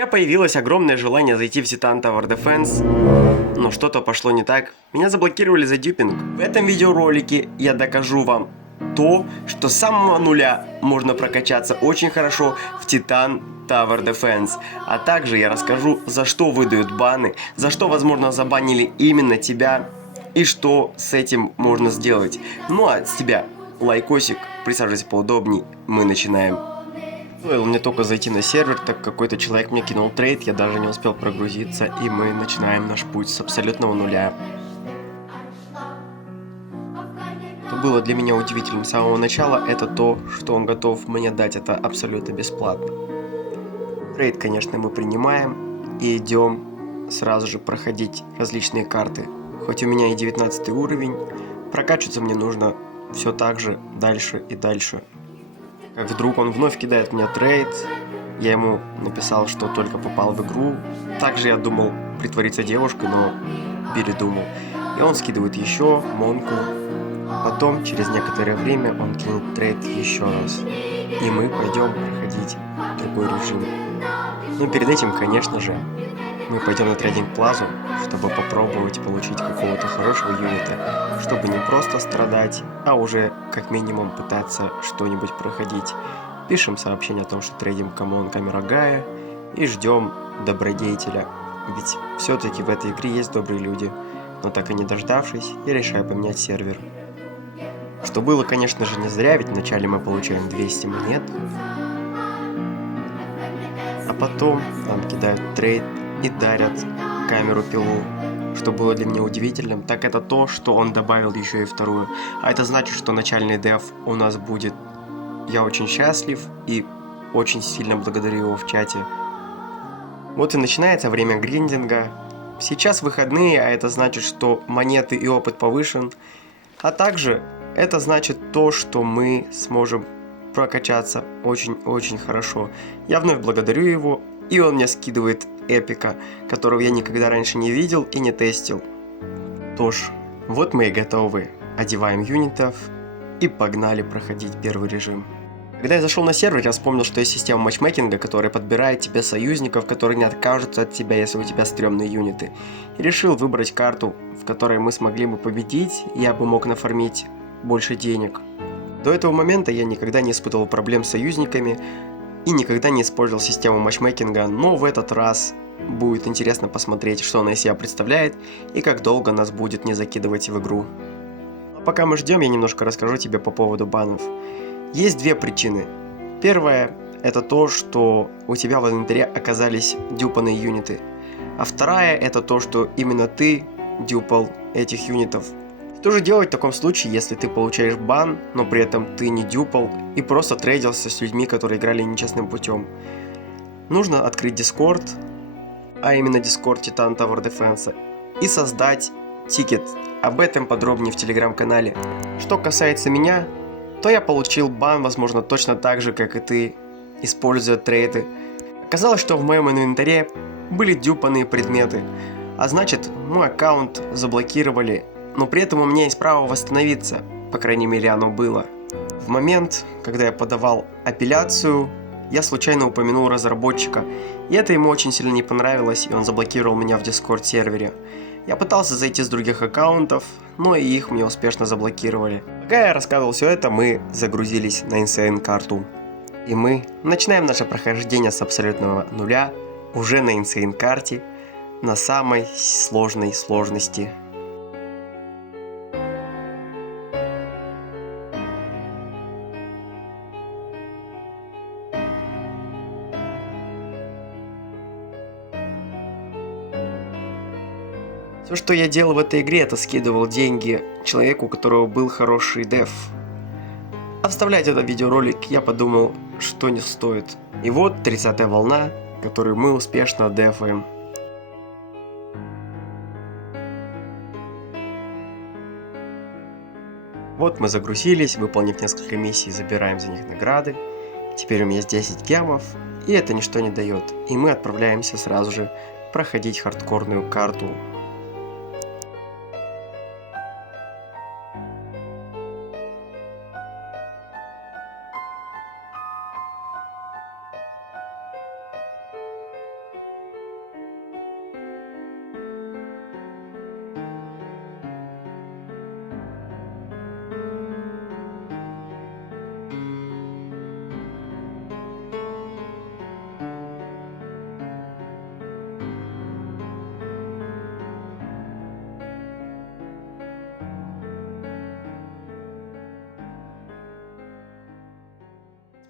меня появилось огромное желание зайти в Titan Tower Defense, но что-то пошло не так. Меня заблокировали за дюпинг. В этом видеоролике я докажу вам то, что с самого нуля можно прокачаться очень хорошо в Titan Tower Defense. А также я расскажу, за что выдают баны, за что, возможно, забанили именно тебя и что с этим можно сделать. Ну а с тебя лайкосик, присаживайся поудобней, мы начинаем. Стоило мне только зайти на сервер, так какой-то человек мне кинул трейд, я даже не успел прогрузиться, и мы начинаем наш путь с абсолютного нуля. Что было для меня удивительным с самого начала, это то, что он готов мне дать это абсолютно бесплатно. Трейд, конечно, мы принимаем и идем сразу же проходить различные карты. Хоть у меня и 19 уровень, прокачиваться мне нужно все так же дальше и дальше. Как вдруг он вновь кидает мне трейд, я ему написал, что только попал в игру. Также я думал притвориться девушкой, но передумал. И он скидывает еще Монку. Потом, через некоторое время, он кинул трейд еще раз. И мы пойдем проходить другой режим. Но перед этим, конечно же, мы пойдем на трейдинг плазу, чтобы попробовать получить какого-то хорошего юнита, чтобы не просто страдать, а уже как минимум пытаться что-нибудь проходить. Пишем сообщение о том, что трейдим камон камера Гая и ждем добродетеля, ведь все-таки в этой игре есть добрые люди, но так и не дождавшись, я решаю поменять сервер. Что было, конечно же, не зря, ведь вначале мы получаем 200 монет, а потом нам кидают трейд и дарят камеру пилу. Что было для меня удивительным, так это то, что он добавил еще и вторую. А это значит, что начальный деф у нас будет. Я очень счастлив и очень сильно благодарю его в чате. Вот и начинается время гриндинга. Сейчас выходные, а это значит, что монеты и опыт повышен. А также это значит то, что мы сможем прокачаться очень-очень хорошо. Я вновь благодарю его, и он мне скидывает эпика, которого я никогда раньше не видел и не тестил. Что ж, вот мы и готовы. Одеваем юнитов и погнали проходить первый режим. Когда я зашел на сервер, я вспомнил, что есть система матчмейкинга, которая подбирает тебе союзников, которые не откажутся от тебя, если у тебя стрёмные юниты. И решил выбрать карту, в которой мы смогли бы победить, и я бы мог нафармить больше денег. До этого момента я никогда не испытывал проблем с союзниками и никогда не использовал систему матчмейкинга, но в этот раз будет интересно посмотреть, что она из себя представляет и как долго нас будет не закидывать в игру. А пока мы ждем, я немножко расскажу тебе по поводу банов. Есть две причины. Первая – это то, что у тебя в инвентаре оказались дюпанные юниты. А вторая – это то, что именно ты дюпал этих юнитов. Что же делать в таком случае, если ты получаешь бан, но при этом ты не дюпал и просто трейдился с людьми, которые играли нечестным путем? Нужно открыть Discord, а именно Discord Titan Tower Defense, и создать тикет. Об этом подробнее в телеграм-канале. Что касается меня, то я получил бан, возможно, точно так же, как и ты, используя трейды. Оказалось, что в моем инвентаре были дюпанные предметы, а значит, мой аккаунт заблокировали, но при этом у меня есть право восстановиться, по крайней мере оно было. В момент, когда я подавал апелляцию, я случайно упомянул разработчика, и это ему очень сильно не понравилось, и он заблокировал меня в Discord сервере. Я пытался зайти с других аккаунтов, но и их мне успешно заблокировали. Пока я рассказывал все это, мы загрузились на Insane карту. И мы начинаем наше прохождение с абсолютного нуля, уже на Insane карте, на самой сложной сложности. Все, что я делал в этой игре, это скидывал деньги человеку, у которого был хороший деф. А вставлять этот видеоролик я подумал, что не стоит. И вот 30-я волна, которую мы успешно дефаем. Вот мы загрузились, выполнив несколько миссий, забираем за них награды. Теперь у меня есть 10 гемов, и это ничто не дает. И мы отправляемся сразу же проходить хардкорную карту.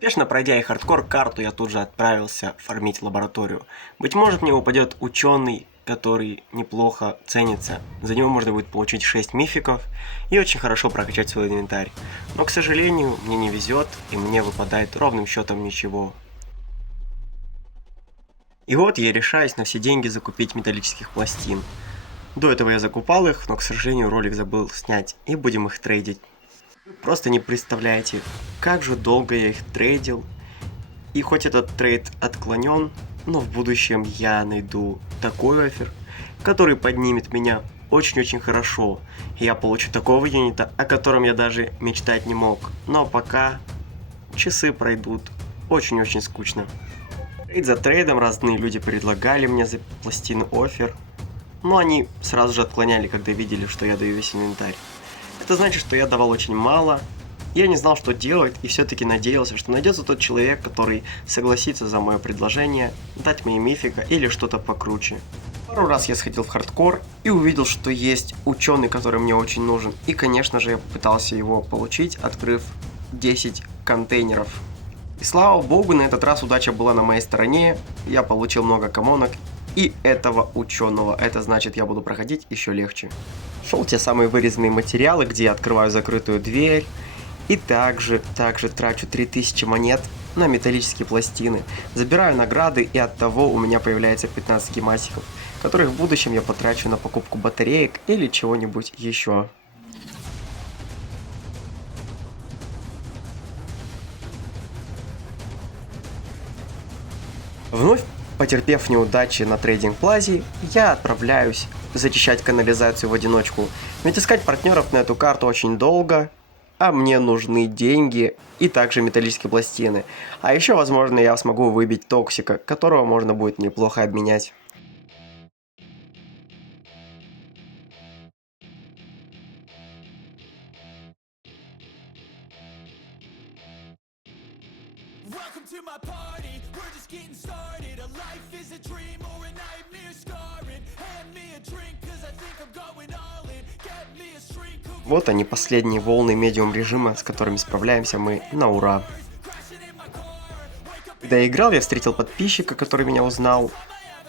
Успешно пройдя и хардкор карту, я тут же отправился фармить лабораторию. Быть может, мне упадет ученый, который неплохо ценится. За него можно будет получить 6 мификов и очень хорошо прокачать свой инвентарь. Но, к сожалению, мне не везет, и мне выпадает ровным счетом ничего. И вот я решаюсь на все деньги закупить металлических пластин. До этого я закупал их, но, к сожалению, ролик забыл снять, и будем их трейдить. Просто не представляете, как же долго я их трейдил. И хоть этот трейд отклонен, но в будущем я найду такой оффер, который поднимет меня очень-очень хорошо. И я получу такого юнита, о котором я даже мечтать не мог. Но пока часы пройдут очень-очень скучно. Трейд за трейдом разные люди предлагали мне за пластину оффер, но они сразу же отклоняли, когда видели, что я даю весь инвентарь. Это значит, что я давал очень мало. Я не знал, что делать, и все-таки надеялся, что найдется тот человек, который согласится за мое предложение, дать мне мифика или что-то покруче. Пару раз я сходил в хардкор и увидел, что есть ученый, который мне очень нужен. И, конечно же, я попытался его получить, открыв 10 контейнеров. И слава богу, на этот раз удача была на моей стороне. Я получил много коммонок и этого ученого. Это значит, я буду проходить еще легче. Шел те самые вырезанные материалы, где я открываю закрытую дверь. И также трачу 3000 монет на металлические пластины. Забираю награды, и от того у меня появляется 15 гематиков, которых в будущем я потрачу на покупку батареек или чего-нибудь еще. Вновь потерпев неудачи на трейдинг-плазе, я отправляюсь зачищать канализацию в одиночку. Ведь искать партнеров на эту карту очень долго, а мне нужны деньги и также металлические пластины. А еще, возможно, я смогу выбить токсика, которого можно будет неплохо обменять. Welcome to my party, we're just getting started. A life is a dream or a nightmare scarring. Hand me a drink cause I think I'm going all in. Get me a shrink who Вот они, последние волны медиум режима, с которыми справляемся мы на ура. crashing in my car. Wake up Когда я играл, я встретил подписчика, который меня узнал.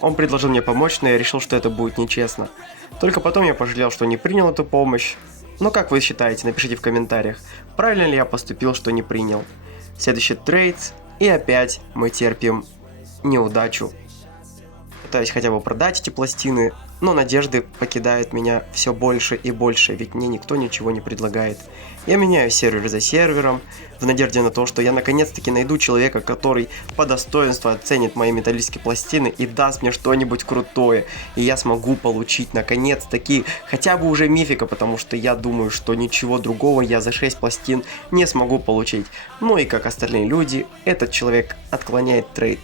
Он предложил мне помочь, но я решил, что это будет нечестно. Только потом я пожалел, что не принял эту помощь. Но как вы считаете, напишите в комментариях, правильно ли я поступил, что не принял. Следующий трейд, и опять мы терпим неудачу. Пытаюсь хотя бы продать эти пластины, но надежды покидают меня все больше и больше, ведь мне никто ничего не предлагает. Я меняю сервер за сервером, в надежде на то, что я наконец-таки найду человека, который по достоинству оценит мои металлические пластины и даст мне что-нибудь крутое. И я смогу получить наконец-таки хотя бы уже мифика, потому что я думаю, что ничего другого я за 6 пластин не смогу получить. Ну и как остальные люди, этот человек отклоняет трейд.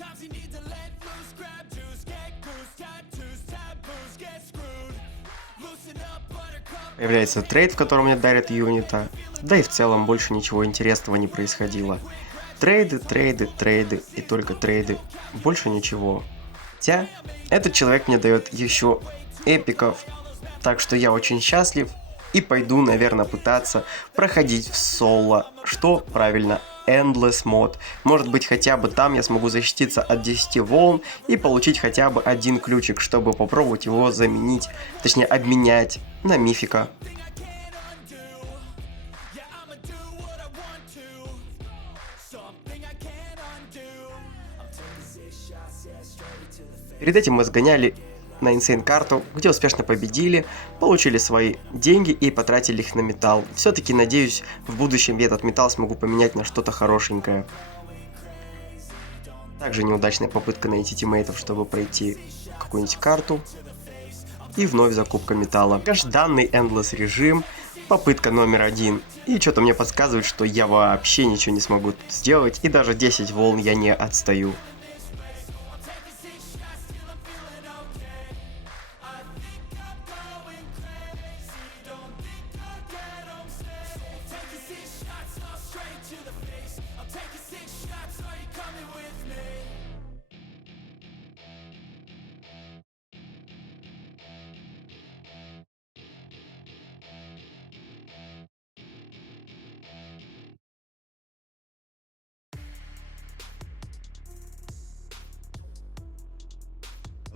sometimes you need to let loose, grab juice, get goose, tattoos, taboos, get screwed. Loosen up, buttercup. Появляется трейд, в котором мне дарят юнита, да и в целом больше ничего интересного не происходило. Трейды, трейды, трейды и только трейды, больше ничего. Хотя, этот человек мне дает еще эпиков, так что я очень счастлив и пойду, наверное, пытаться проходить в соло, что правильно, Endless мод. Может быть, хотя бы там я смогу защититься от 10 волн и получить хотя бы один ключик, чтобы попробовать его заменить, точнее обменять на мифика. Yeah, I'ma do what I want to. Something I can't undo. I'm taking 6 shots, yeah, straight to the face. Перед этим мы сгоняли на Insane карту, где успешно победили, получили свои деньги и потратили их на металл. Все-таки надеюсь, в будущем я этот металл смогу поменять на что-то хорошенькое. Также неудачная попытка найти тиммейтов, чтобы пройти какую-нибудь карту. И вновь закупка металла. Долгожданный Endless режим, попытка номер 1. И что-то мне подсказывает, что я вообще ничего не смогу сделать, и даже 10 волн я не отстаю.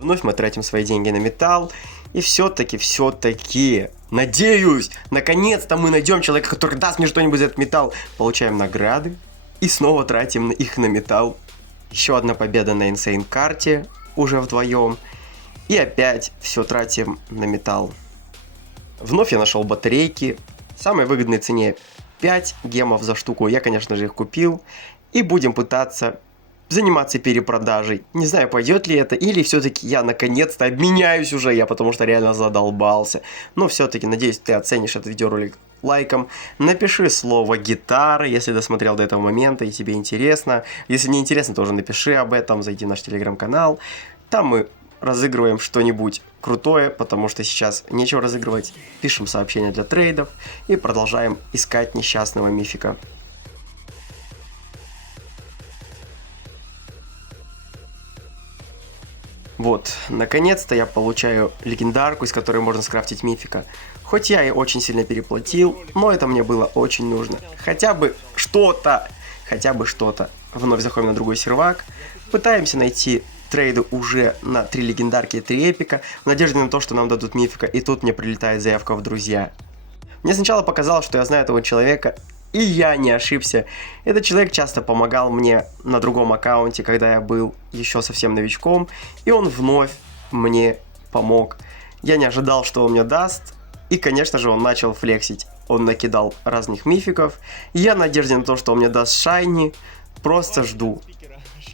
Вновь мы тратим свои деньги на металл. И все-таки, надеюсь, наконец-то мы найдем человека, который даст мне что-нибудь за этот металл. Получаем награды и снова тратим их на металл. Еще одна победа на Insane карте, уже вдвоем. И опять все тратим на металл. Вновь я нашел батарейки. В самой выгодной цене 5 гемов за штуку. Я, конечно же, их купил. И будем пытаться заниматься перепродажей. Не знаю, пойдет ли это, или все-таки я наконец-то обменяюсь уже, потому что реально задолбался. Но все-таки, надеюсь, ты оценишь этот видеоролик лайком. Напиши слово гитара, если досмотрел до этого момента и тебе интересно. Если не интересно, тоже напиши об этом, зайди в наш телеграм-канал. Там мы разыгрываем что-нибудь крутое, потому что сейчас нечего разыгрывать. Пишем сообщения для трейдов и продолжаем искать несчастного мифика. Вот, наконец-то я получаю легендарку, из которой можно скрафтить мифика. Хоть я и очень сильно переплатил, но это мне было очень нужно. Хотя бы что-то. Вновь заходим на другой сервак. Пытаемся найти трейды уже на 3 легендарки и 3 эпика, в надежде на то, что нам дадут мифика, и тут мне прилетает заявка в друзья. Мне сначала показалось, что я знаю этого человека, и я не ошибся. Этот человек часто помогал мне на другом аккаунте, когда я был еще совсем новичком, и он вновь мне помог. Я не ожидал, что он мне даст, и, конечно же, он начал флексить. Он накидал разных мификов, и я в надежде на то, что он мне даст шайни, просто жду.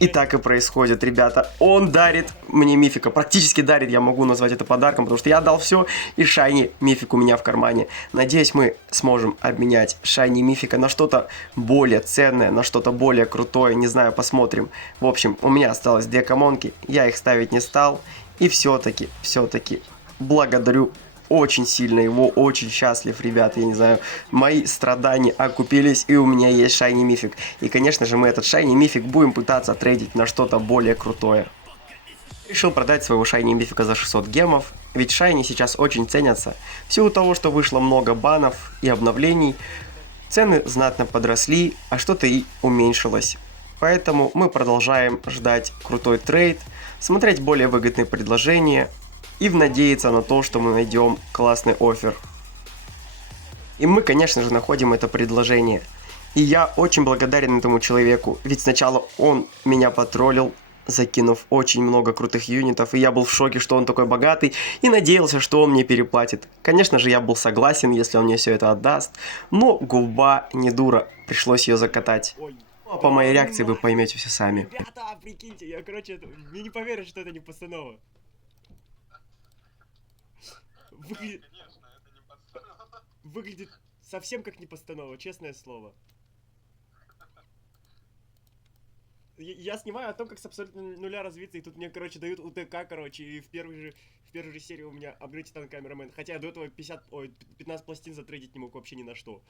И так и происходит, ребята. Он дарит мне мифика, практически дарит, я могу назвать это подарком, потому что я отдал все, и шайни мифик у меня в кармане. Надеюсь, мы сможем обменять шайни мифика на что-то более ценное, на что-то более крутое, не знаю, посмотрим. В общем, у меня осталось 2 коммонки, я их ставить не стал, и все-таки, благодарю очень сильно его, очень счастлив, ребят, я не знаю, мои страдания окупились, и у меня есть шайни мифик. И, конечно же, мы этот шайни мифик будем пытаться трейдить на что-то более крутое. Решил продать своего шайни мифика за 600 гемов, ведь шайни сейчас очень ценятся. В силу того, что вышло много банов и обновлений, цены знатно подросли, а что-то и уменьшилось. Поэтому мы продолжаем ждать крутой трейд, смотреть более выгодные предложения, и надеяться на то, что мы найдем классный оффер. И мы, конечно же, находим это предложение. И я очень благодарен этому человеку, ведь сначала он меня потроллил, закинув очень много крутых юнитов, и я был в шоке, что он такой богатый, и надеялся, что он мне переплатит. Конечно же, я был согласен, если он мне все это отдаст, но губа не дура, пришлось ее закатать. А по моей реакции вы поймете все сами. Ребята, прикиньте, я, короче, мне не поверят, что это не постанова. Выглядит совсем как не постанова, честное слово. Я снимаю о том, как с абсолютно нуля развиться, и тут мне, короче, дают УТК, короче, и в первой же серии у меня апгрейд Титан Камерамен. Хотя я до этого 15 пластин затрейдить не мог вообще ни на что.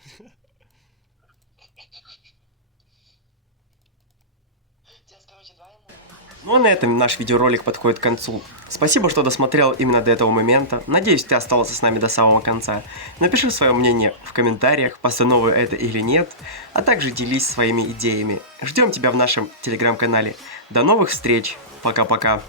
Ну а на этом наш видеоролик подходит к концу. Спасибо, что досмотрел именно до этого момента. Надеюсь, ты остался с нами до самого конца. Напиши свое мнение в комментариях, постанова это или нет, а также делись своими идеями. Ждем тебя в нашем телеграм-канале. До новых встреч. Пока-пока.